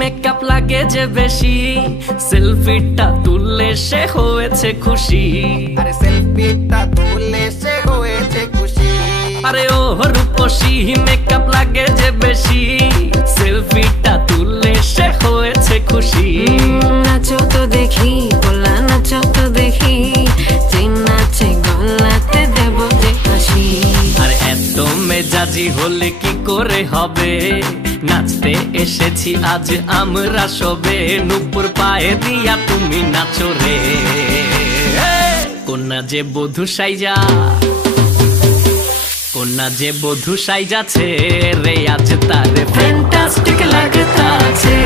Makeup লাগে যে বেশি, সেলফিটা তুললে সে হয়েছে খুশি। আরে সেলফিটা তুললে সে হয়েছে খুশি। আরে ও রূপসী মেকআপ লাগে যে বেশি, সেলফিটা তুললে সে হয়েছে খুশি। নাচো তো দেখি বলা, নাচো তো দেখি, যে নাচে গলাতে দেব যে হাসি। আর এত মেজাজি হলে কি করে হবে, নাচতে এসেছি আজ আমরা সবে, নুপুর পায়ে দিয়া তুমি নাচো রে। কন্যা যে বধূ সাইজা, কন্যা যে বধূ সাইজাছে রে, আজ তারে ফ্যান্টাস্টিক লাগতাছে।